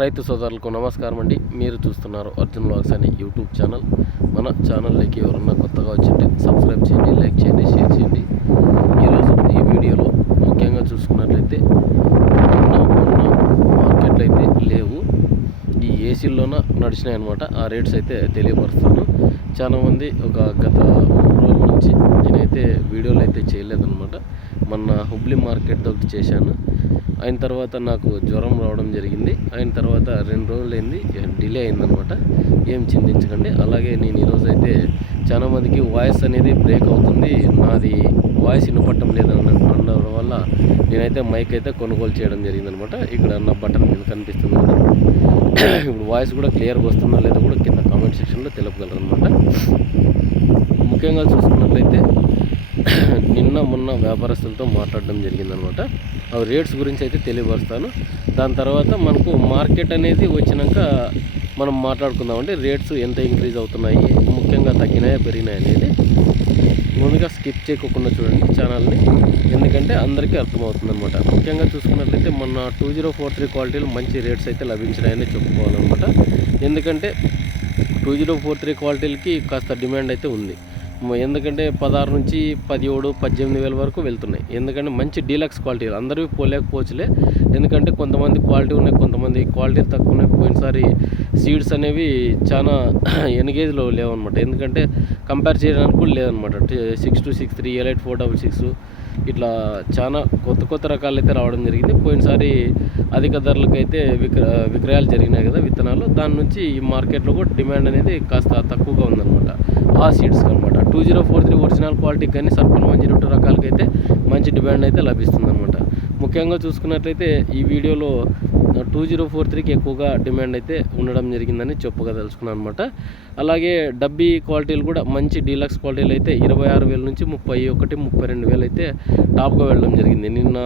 రైతు సోదరులకు నమస్కారం అండి. మీరు చూస్తున్నారు అర్జున్ వ్లాగ్స్ అనే యూట్యూబ్ ఛానల్. మన ఛానల్లోకి ఎవరన్నా కొత్తగా వచ్చింటే సబ్స్క్రైబ్ చేయండి లైక్ చేయండి షేర్ చేయండి. ఈరోజు ఈ వీడియోలో ముఖ్యంగా చూసుకున్నట్లయితే మొన్న మార్కెట్లు అయితే లేవు. ఈ ఏసీల్లోన నడిచినాయి అనమాట ఆ రేట్స్ అయితే తెలియపరుస్తాను చాలామంది ఒక గత మూడు రోజుల నుంచి నేనైతే వీడియోలు అయితే చేయలేదన్నమాట. మొన్న హుబ్లీ మార్కెట్ ఒకటి చేశాను. అయిన తర్వాత నాకు జ్వరం రావడం జరిగింది. అయిన తర్వాత రెండు రోజులు అయింది డిలే అయిందనమాట. ఏం చింతించకండి. అలాగే నేను ఈరోజు అయితే చాలా మందికి వాయిస్ అనేది బ్రేక్ అవుతుంది. నాది వాయిస్ వినపట్టం లేదని అనడం వల్ల నేనైతే మైక్ అయితే కొనుగోలు చేయడం జరిగిందనమాట. ఇక్కడ నా బటన్ మీద కనిపిస్తుంది కదా. ఇప్పుడు వాయిస్ కూడా క్లియర్గా వస్తుందా లేదా కూడా కింద కామెంట్ సెక్షన్లో తెలుపగలరు అనమాట ముఖ్యంగా చూసుకున్నట్లయితే నిన్న మొన్న వ్యాపారస్తులతో మాట్లాడడం జరిగిందనమాట. ఆ రేట్స్ గురించి అయితే తెలియపరుస్తాను. దాని తర్వాత మనకు మార్కెట్ అనేది వచ్చినాక మనం మాట్లాడుకుందాం అంటే రేట్స్ ఎంత ఇంక్రీజ్ అవుతున్నాయి ముఖ్యంగా తగ్గినాయా పెరిగినాయి అనేది ముందుగా స్కిప్ చేయకుండా చూడండి ఛానల్ని. ఎందుకంటే అందరికీ అర్థమవుతుంది అనమాట ముఖ్యంగా చూసుకున్నట్లయితే మొన్న టూ జీరో ఫోర్ త్రీ క్వాలిటీలు మంచి రేట్స్ అయితే లభించినాయని చెప్పుకోవాలన్నమాట. ఎందుకంటే టూ జీరో ఫోర్ త్రీ క్వాలిటీలకి కాస్త డిమాండ్ అయితే ఉంది. ఎందుకంటే పదహారు నుంచి పదిహేడు పద్దెనిమిది వేల వరకు వెళ్తున్నాయి. ఎందుకంటే మంచి డీలక్స్ క్వాలిటీ అందరివి పోలేకపోవచ్చులే ఎందుకంటే కొంతమంది క్వాలిటీ ఉన్నాయి కొంతమంది క్వాలిటీ తక్కువ ఉన్నాయి. పోయినసారి సీడ్స్ అనేవి చాలా ఎన్గేజ్లో లేవన్నమాట. ఎందుకంటే కంపేర్ చేయడానికి కూడా లేదనమాట six two six three eight four double six ఇట్లా చాలా కొత్త కొత్త రకాలు అయితే రావడం జరిగింది. పోయినసారి అధిక ధరలకు అయితే విక్ర విక్రయాలు జరిగినాయి కదా విత్తనాలు. దాని నుంచి ఈ మార్కెట్లో కూడా డిమాండ్ అనేది కాస్త తక్కువగా ఉందన్నమాట. ఆ సీడ్స్కి అనమాట two zero four three original quality కానీ సర్పన్ వన్ జీరో టూ రకాలకైతే మంచి డిమాండ్ అయితే లభిస్తుంది అనమాట ముఖ్యంగా చూసుకున్నట్లయితే ఈ వీడియోలో టూ జీరో ఫోర్ త్రీకి ఎక్కువగా డిమాండ్ అయితే ఉండడం జరిగిందని చెప్పుకోదలుచుకున్నాను అనమాట అలాగే డబ్బీ క్వాలిటీలు కూడా మంచి డీలక్స్ క్వాలిటీలు అయితే ఇరవై ఆరు వేల నుంచి ముప్పై ఒకటి ముప్పై రెండు వేలు అయితే టాప్గా వెళ్ళడం జరిగింది. నిన్న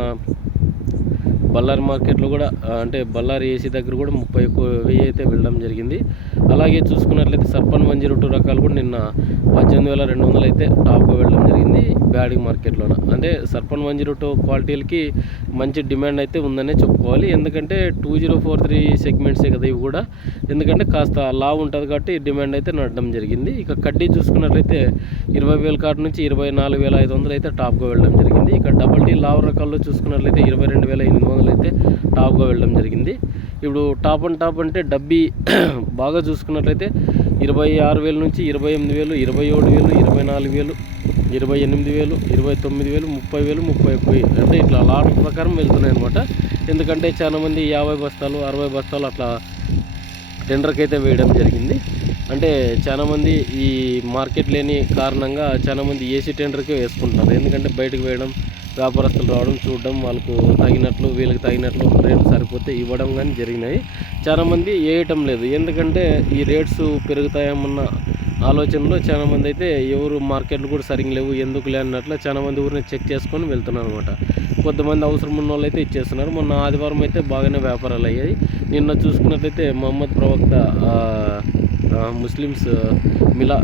బళ్ళారి మార్కెట్లో కూడా అంటే బళ్ళారి ఏసీ దగ్గర కూడా ముప్పై వెయ్యి అయితే వెళ్ళడం జరిగింది. అలాగే చూసుకున్నట్లయితే సర్పన్ వన్ జీరో టూ రకాలు కూడా నిన్న పద్దెనిమిది వేల రెండు వందలు అయితే టాప్గా వెళ్ళడం జరిగింది. గాడి మార్కెట్లోన? అంటే సర్పన్ వన్ జీరో టూ క్వాలిటీలకి మంచి డిమాండ్ అయితే ఉందనే చెప్పుకోవాలి. ఎందుకంటే టూ జీరో ఫోర్ త్రీ సెగ్మెంట్సే కదా ఇవి కూడా. ఎందుకంటే కాస్త లావు ఉంటుంది కాబట్టి డిమాండ్ అయితే నడడం జరిగింది. ఇక కడ్డీ చూసుకున్నట్లయితే ఇరవై వేల కాటు నుంచి ఇరవై నాలుగు వేల ఐదు వందలు అయితే టాప్గా వెళ్ళడం జరిగింది. ఇక డబల్ టీ లావ్ రకాల్లో చూసుకున్నట్లయితే ఇరవై రెండు వేల ఎనిమిది వందలు అయితే టాప్గా వెళ్ళడం జరిగింది. ఇప్పుడు టాప్ అండ్ టాప్ అంటే డబ్బీ బాగా చూసుకున్నట్లయితే ఇరవై ఆరు వేల నుంచి ఇరవై ఎనిమిది వేలు ఇరవై ఏడు వేలు ఇరవై నాలుగు వేలు ఇరవై ఎనిమిది వేలు ఇరవై తొమ్మిది వేలు ముప్పై వేలు ముప్పై ఒక్క అంటే ఇట్లా లాట్ ప్రకారం వెళ్తున్నాయి అనమాట ఎందుకంటే చాలామంది యాభై బస్తాలు అరవై బస్తాలు అట్లా టెండర్కి అయితే వేయడం జరిగింది. అంటే చాలామంది ఈ మార్కెట్ లేని కారణంగా చాలామంది ఏసీ టెండర్కే వేసుకుంటారు ఎందుకంటే బయటకు వేయడం వ్యాపారస్తులు రావడం చూడడం వాళ్ళకు తగినట్లు వీళ్ళకి తగినట్లు రేట్లు సరిపోతే ఇవ్వడం కానీ జరిగినాయి. చాలామంది వేయటం లేదు. ఎందుకంటే ఈ రేట్స్ పెరుగుతాయేమన్న ఆలోచనలో చాలామంది అయితే ఎవరు మార్కెట్లు కూడా సరిగ్గా లేవు ఎందుకు లేనట్లు చాలామంది ఊరిని చెక్ చేసుకొని వెళ్తున్నారు అనమాట కొంతమంది అవసరం ఉన్న వాళ్ళు అయితే ఇచ్చేస్తున్నారు. మొన్న ఆదివారం అయితే బాగానే వ్యాపారాలు అయ్యాయి. నిన్న చూసుకున్నట్లయితే మహమ్మద్ ప్రవక్త ముస్లిమ్స్ మిలా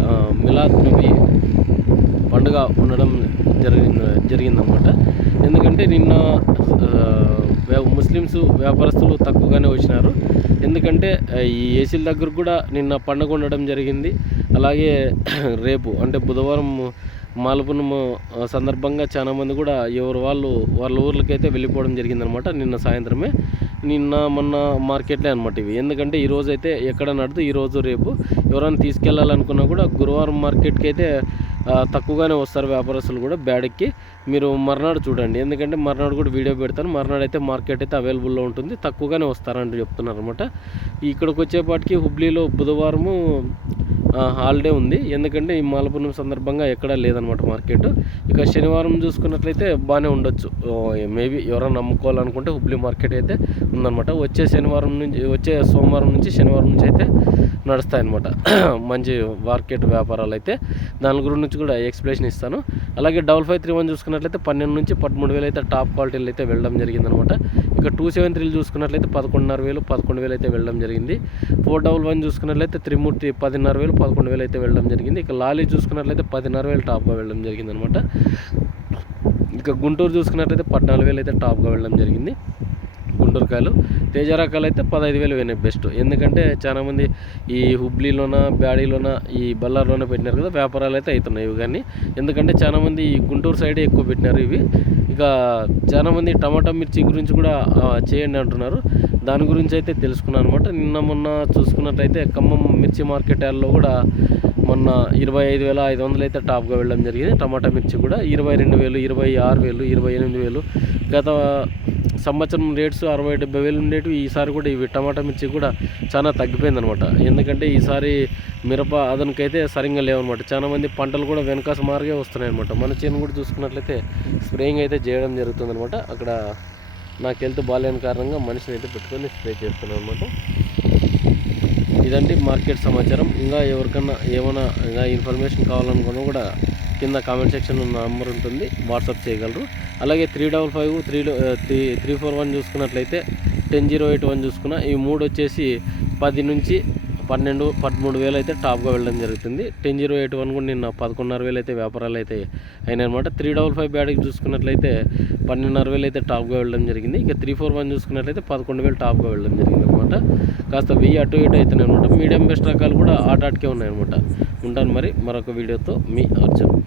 మిలాద్ నబీ పండుగ ఉండడం జరిగింది జరిగిందనమాట ఎందుకంటే నిన్న ముస్లిమ్స్ వ్యాపారస్తులు తక్కువగానే వచ్చినారు. ఎందుకంటే ఈ ఏసీల దగ్గర కూడా నిన్న పండుగ ఉండడం జరిగింది. అలాగే రేపు అంటే బుధవారం మాలపునము సందర్భంగా చాలా మంది కూడా ఎవరు వాళ్ళు వాళ్ళ ఊర్లకైతే వెళ్ళిపోవడం జరిగిందనమాట నిన్న సాయంత్రమే. నిన్న మొన్న మార్కెట్లే అనమాట ఇవి. ఎందుకంటే ఈరోజు అయితే ఎక్కడ నడదు ఈరోజు రేపు. ఎవరైనా తీసుకెళ్ళాలనుకున్నా కూడా గురువారం మార్కెట్కి అయితే తక్కువగానే వస్తారు వ్యాపారస్తులు కూడా బ్యాడెక్కి మీరు మర్నాడు చూడండి. ఎందుకంటే మర్నాడు కూడా వీడియో పెడతాను. మర్నాడు అయితే మార్కెట్ అయితే అవైలబుల్లో ఉంటుంది. తక్కువగానే వస్తారని చెప్తున్నారు అనమాట ఇక్కడికి వచ్చేపాటికి హుబ్లీలో బుధవారము హాలిడే ఉంది. ఎందుకంటే ఈ మాలపురం సందర్భంగా ఎక్కడా లేదనమాట మార్కెట్. ఇక శనివారం చూసుకున్నట్లయితే బాగానే ఉండొచ్చు. మేబీ ఎవరైనా నమ్ముకోవాలనుకుంటే హుబ్లీ మార్కెట్ అయితే ఉందన్నమాట. వచ్చే శనివారం నుంచి వచ్చే సోమవారం నుంచి శనివారం నుంచి అయితే నడుస్తాయన్నమాట. మంచి మార్కెట్ వ్యాపారాలు అయితే దాని గురించి కూడా ఎక్స్ప్లెనేషన్ ఇస్తాను. అలాగే డబల్ ఫైవ్ త్రీ వన్ చూసుకున్నట్లయితే పన్నెండు నుంచి పదమూడు వేలు అయితే టాప్ క్వాలిటీలు అయితే వెళ్ళడం జరిగిందనమాట ఇక టూ సెవెన్ త్రీలు చూసుకున్నట్లయితే పదకొండున్నర వేలు పదకొండు వేలు అయితే వెళ్ళడం జరిగింది. ఫోర్ డబల్ వన్ చూసుకున్నట్లయితే త్రిమూర్తి పదిన్నర వేలు పదకొండు వేలు అయితే వెళ్ళడం జరిగింది. ఇక లాలీ చూసుకున్నట్లయితే పదిన్నర వేలు టాప్గా వెళ్ళడం జరిగింది అనమాట ఇక గుంటూరు చూసుకున్నట్లయితే పద్నాలుగు వేలు అయితే టాప్గా వెళ్ళడం జరిగింది. గుంటూరు కాయలు తేజ రకాలు అయితే పదహైదు వేలు పోయినాయి బెస్ట్. ఎందుకంటే చాలామంది ఈ హుబ్లీలోన బ్యాడీలోన ఈ బల్లార్లోనే పెట్టినారు కదా వ్యాపారాలు అయితే అవుతున్నాయి ఇవి కానీ. ఎందుకంటే చాలామంది ఈ గుంటూరు సైడే ఎక్కువ పెట్టినారు ఇవి. ఇక చాలామంది టమాటా మిర్చి గురించి కూడా చేయండి అంటున్నారు. దాని గురించి అయితే తెలుసుకున్నాను అనమాట నిన్న మొన్న చూసుకున్నట్లయితే ఖమ్మం మిర్చి మార్కెట్ యార్డ్లో కూడా మొన్న ఇరవై ఐదు వేల ఐదు వందలు అయితే టాప్గా వెళ్ళడం జరిగింది. టమాటా మిర్చి కూడా ఇరవై రెండు వేలు ఇరవై ఆరు వేలు ఇరవై ఎనిమిది వేలు. గత సంవత్సరం రేట్స్ అరవై డెబ్బై వేలు ఉండేటివి ఈసారి కూడా ఇవి టమాటా మిర్చి కూడా చాలా తగ్గిపోయింది అనమాట ఎందుకంటే ఈసారి మిరప అదనకైతే సరిగ్గా లేవన్నమాట చాలా మంది పంటలు కూడా వెనకాస మార్గే వస్తున్నాయి అనమాట మన చేను కూడా చూసుకున్నట్లయితే స్ప్రేయింగ్ అయితే చేయడం జరుగుతుంది అనమాట అక్కడ నాకు హెల్త్ బాగాలేని కారణంగా మనిషిని అయితే పెట్టుకొని స్ప్రే చేస్తున్నాను అనమాట ఇదండి మార్కెట్ సమాచారం. ఇంకా ఎవరికన్నా ఏమైనా ఇంకా ఇన్ఫర్మేషన్ కావాలనుకున్నా కూడా కింద కామెంట్ ఉన్న నంబర్ ఉంటుంది. వాట్సాప్ చేయగలరు. అలాగే three double five three three three four one చూసుకున్నట్లయితే టెన్ జీరో ఎయిట్ వన్ చూసుకున్న ఈ మూడు వచ్చేసి పది నుంచి పన్నెండు పదమూడు వేలు అయితే టాప్గా వెళ్ళడం జరుగుతుంది. టెన్ జీరో ఎయిట్ వన్ కూడా నిన్న పదకొండున్నర వేలు అయితే వ్యాపారాలు అయితే అయినాయి అనమాట త్రీ డబల్ ఫైవ్ బ్యాడ్కి చూసుకున్నట్లయితే పన్నెండున్నర వేలు అయితే టాప్గా వెళ్ళడం జరిగింది. ఇక త్రీ ఫోర్ వన్ చూసుకున్నట్లయితే పదకొండు వేలు టాప్గా వెళ్ళడం జరిగింది అనమాట కాస్త వెయ్యి అటు ఇటు అవుతున్నాయి అనమాట మీడియం బెస్ట్ రకాలు కూడా ఆటాటికే ఉన్నాయన్నమాట. ఉంటాను మరి మరొక వీడియోతో మీ అర్జున్